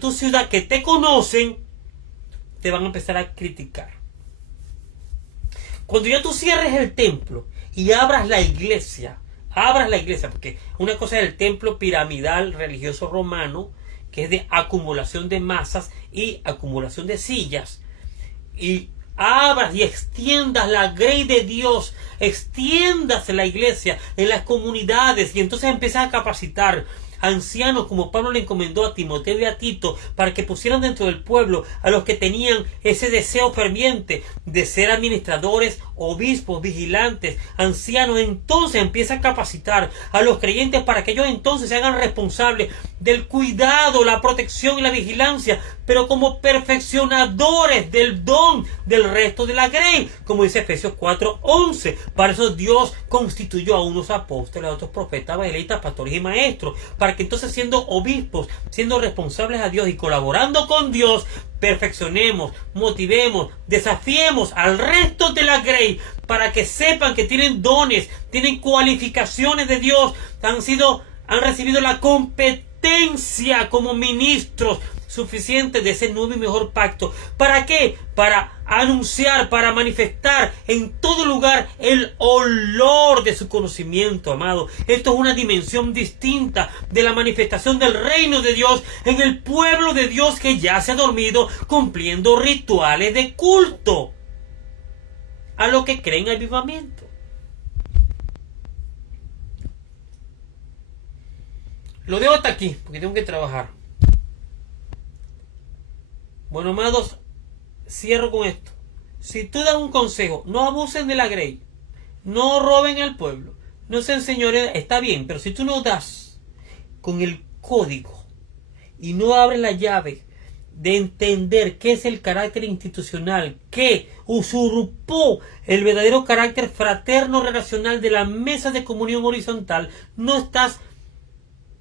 tu ciudad que te conocen te van a empezar a criticar. Cuando ya tú cierres el templo y abras la iglesia, porque una cosa es el templo piramidal religioso romano, que es de acumulación de masas y acumulación de sillas, y abras y extiendas la grey de Dios, extiendas la iglesia en las comunidades, y entonces empiezas a capacitar ancianos como Pablo le encomendó a Timoteo y a Tito, para que pusieran dentro del pueblo a los que tenían ese deseo ferviente de ser administradores, obispos, vigilantes, ancianos. Entonces empieza a capacitar a los creyentes para que ellos entonces se hagan responsables del cuidado, la protección y la vigilancia, pero como perfeccionadores del don del resto de la grey, como dice Efesios 4:11. Para eso Dios constituyó a unos apóstoles, a otros profetas, evangelistas, pastores y maestros, para que entonces, siendo obispos, siendo responsables a Dios y colaborando con Dios, perfeccionemos, motivemos, desafiemos al resto de la grey para que sepan que tienen dones, tienen cualificaciones de Dios, han recibido la competencia como ministros suficientes de ese nuevo y mejor pacto. ¿Para qué? Para anunciar, para manifestar en todo lugar el olor de su conocimiento, amado. Esto es una dimensión distinta de la manifestación del reino de Dios en el pueblo de Dios que ya se ha dormido cumpliendo rituales de culto a lo que creen avivamiento. Lo dejo hasta aquí porque tengo que trabajar. Bueno, amados, cierro con esto. Si tú das un consejo, no abusen de la grey, no roben al pueblo, no se enseñoreen, está bien, pero si tú no das con el código y no abres la llave de entender qué es el carácter institucional que usurpó el verdadero carácter fraterno relacional de la mesa de comunión horizontal, no estás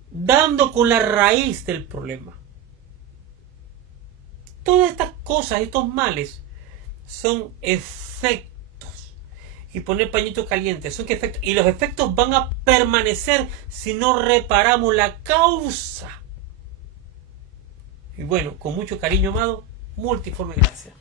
dando con la raíz del problema. Todas estas cosas, estos males, son efectos. Y poner pañito caliente, son efectos. Y los efectos van a permanecer si no reparamos la causa. Y bueno, con mucho cariño, amado, multiforme gracias.